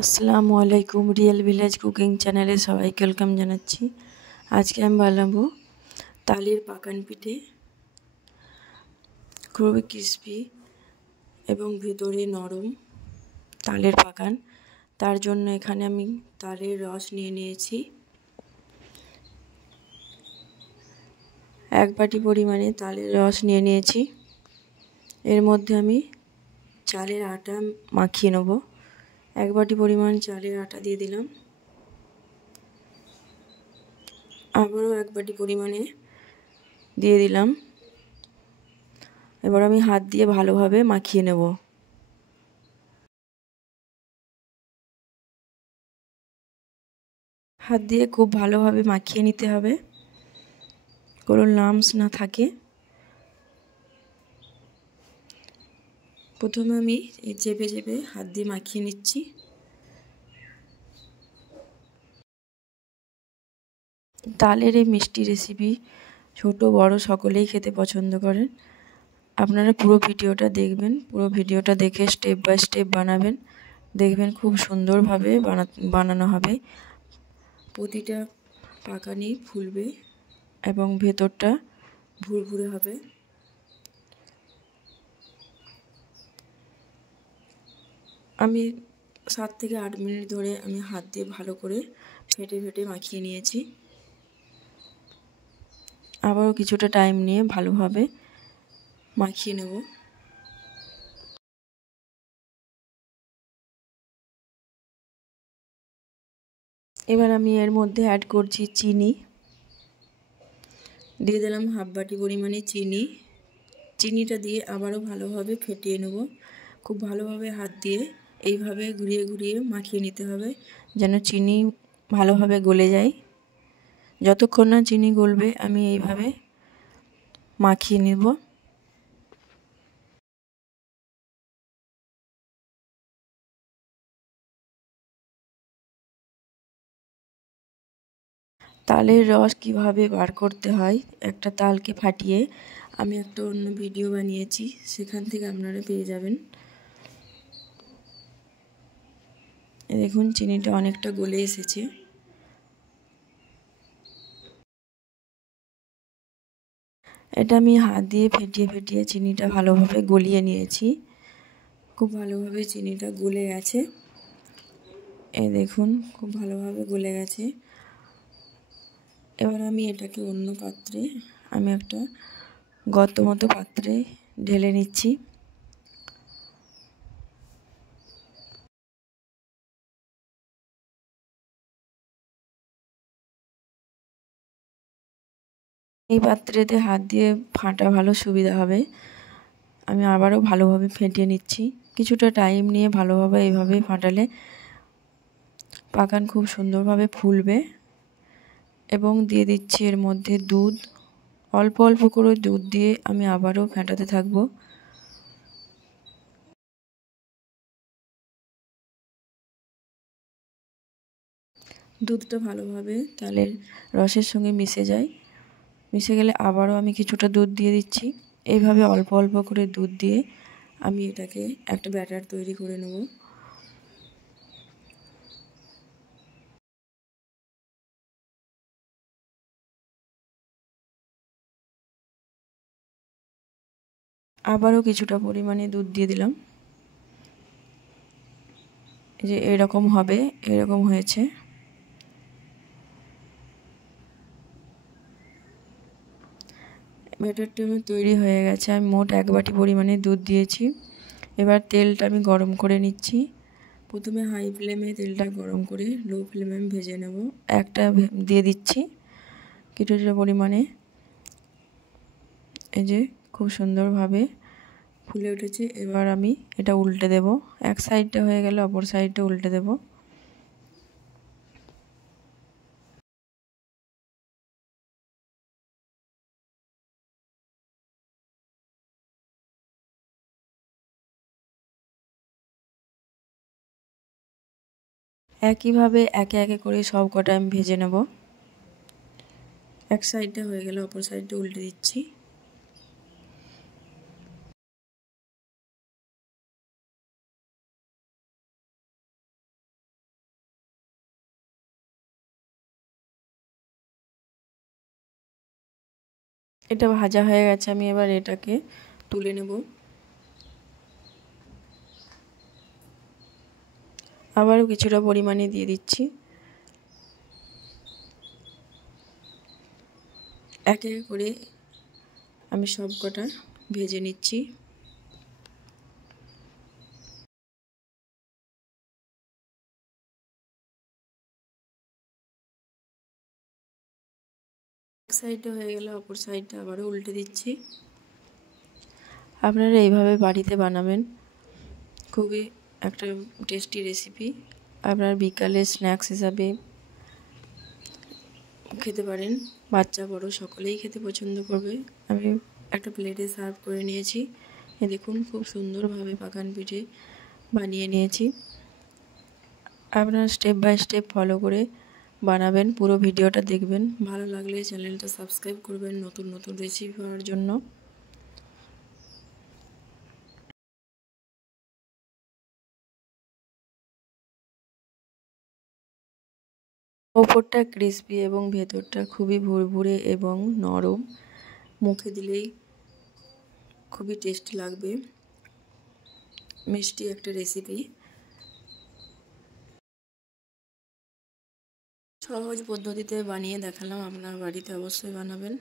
আসসালামু আলাইকুম। Real village cooking চ্যানেলে সবাইকে ওয়েলকাম জানাচ্ছি। আজকে আমি বানাবো তালের পাকান পিঠে, খুবই ক্রিস্পি এবং ভেতরে নরম তালের পাকান। তার জন্য এখানে আমি তালের রস নিয়ে নিয়েছি, 1 বাটি পরিমাণে তালের রস নিয়ে নিয়েছি। এর মধ্যে আমি চালের আটা মাখিয়ে নেব। 1 বাটি পরিমাণ চালের আটা দিয়ে দিলাম, আবারও 1 বাটি পরিমাণে দিয়ে দিলাম। এবার আমি হাত দিয়ে ভালোভাবে মাখিয়ে নেব। হাত দিয়ে খুব ভালোভাবে মাখিয়ে নিতে হবে, কোনো লাম্পস না থাকে। প্রথমে আমি চেপে চেপে হাত দিয়ে মাখিয়ে নিচ্ছি। তালের এই মিষ্টি রেসিপি ছোট বড় সকলেই খেতে পছন্দ করেন। আপনারা পুরো ভিডিওটা দেখবেন, পুরো ভিডিওটা দেখে স্টেপ বাই স্টেপ বানাবেন, দেখবেন খুব সুন্দরভাবে বানানো হবে। প্রতিটা পাকানি ফুলবে এবং ভেতরটা ভুরভুরে হবে। আমি 7 থেকে 8 মিনিট ধরে আমি হাত দিয়ে ভালো করে ফেটে ফেটে মাখিয়ে নিয়েছি। আবারও কিছুটা টাইম নিয়ে ভালোভাবে মাখিয়ে নেব। এবার আমি এর মধ্যে অ্যাড করছি চিনি। দিয়ে দিলাম 1/2 বাটি পরিমাণে চিনি। চিনিটা দিয়ে আবারও ভালোভাবে ফেটিয়ে নেব। খুব ভালোভাবে হাত দিয়ে এইভাবে ঘুরিয়ে ঘুরিয়ে মাখিয়ে নিতে হবে, যেন চিনি ভালোভাবে গলে যায়। যতক্ষণ না চিনি গলবে আমি এইভাবে মাখিয়ে নেব। তালের রস কিভাবে বার করতে হয়, একটা তালকে ফাটিয়ে আমি একটা অন্য ভিডিও বানিয়েছি, সেখান থেকে আপনারা পেয়ে যাবেন। দেখুন চিনিটা অনেকটা গলে এসেছে। এটা আমি হাত দিয়ে ফেটিয়ে ফেটিয়ে চিনিটা ভালোভাবে গলিয়ে নিয়েছি। খুব ভালোভাবে চিনিটা গলে গেছে। এই দেখুন খুব ভালোভাবে গলে গেছে। এবার আমি এটাকে অন্য পাত্রে, আমি একটা গর্ত মতো পাত্রে ঢেলে নিচ্ছি। এই পাত্রেতে হাত দিয়ে ফাটা ভালো সুবিধা হবে। আমি আবারও ভালোভাবে ফেটিয়ে নিচ্ছি। কিছুটা টাইম নিয়ে ভালোভাবে এইভাবে ফাটালে পাকান খুব সুন্দরভাবে ফুলবে। এবং দিয়ে দিচ্ছি এর মধ্যে দুধ। অল্প অল্প করে দুধ দিয়ে আমি আবারও ফেটাতে থাকবো। দুধটা ভালোভাবে তালের রসের সঙ্গে মিশে যায়। মিশে গেলে আবারও আমি কিছুটা দুধ দিয়ে দিচ্ছি। এইভাবে অল্প অল্প করে দুধ দিয়ে আমি এটাকে একটা ব্যাটার তৈরি করে নেব। আবারও কিছুটা পরিমাণে দুধ দিয়ে দিলাম। যে এরকম হবে, এরকম হয়েছে। ব্যাটারটা আমার তৈরি হয়ে গেছে। আমি মোট 1 বাটি পরিমাণে দুধ দিয়েছি। এবার তেলটা আমি গরম করে নিচ্ছি। প্রথমে হাই ফ্লেমে তেলটা গরম করে লো ফ্লেমে আমি ভেজে নেব। একটা দিয়ে দিচ্ছি কিছুটা পরিমাণে। এই যে খুব সুন্দরভাবে ফুলে উঠেছে। এবার আমি এটা উল্টে দেব। এক সাইডটা হয়ে গেলে অপর সাইডটা উল্টে দেব। একইভাবে একে একে করে সব কটা আমি ভেজে নেব। এক সাইডটা হয়ে গেলে অপর সাইডটা উল্টে দিচ্ছি। এটা ভাজা হয়ে গেছে, আমি এবার এটাকে তুলে নেব। আবারও কিছুটা পরিমাণে দিয়ে দিচ্ছি। এক এক করে আমি সব কটা ভেজে নিচ্ছি। এক সাইডটা হয়ে গেলে অপর সাইডটা আবারও উল্টে দিচ্ছি। আপনারা এইভাবে বাড়িতে বানাবেন, খুবই একটা টেস্টি রেসিপি। আপনার বিকালে স্ন্যাক্স হিসাবে খেতে পারেন, বাচ্চা বড় সকলেই খেতে পছন্দ করবে। আমি একটা প্লেটে সার্ভ করে নিয়েছি। দেখুন খুব সুন্দরভাবে পাকান পিঠে বানিয়ে নিয়েছি। আপনারা স্টেপ বাই স্টেপ ফলো করে বানাবেন, পুরো ভিডিওটা দেখবেন। ভালো লাগলে চ্যানেলটা সাবস্ক্রাইব করবেন নতুন নতুন রেসিপি পাওয়ার জন্য। ওপরটা ক্রিসপি এবং ভেতরটা খুবই ভুরভুরে এবং নরম, মুখে দিলেই খুবই টেস্টি লাগবে। মিষ্টি একটা রেসিপি, সহজ পদ্ধতিতে বানিয়ে দেখালাম, আপনার বাড়িতে অবশ্যই বানাবেন।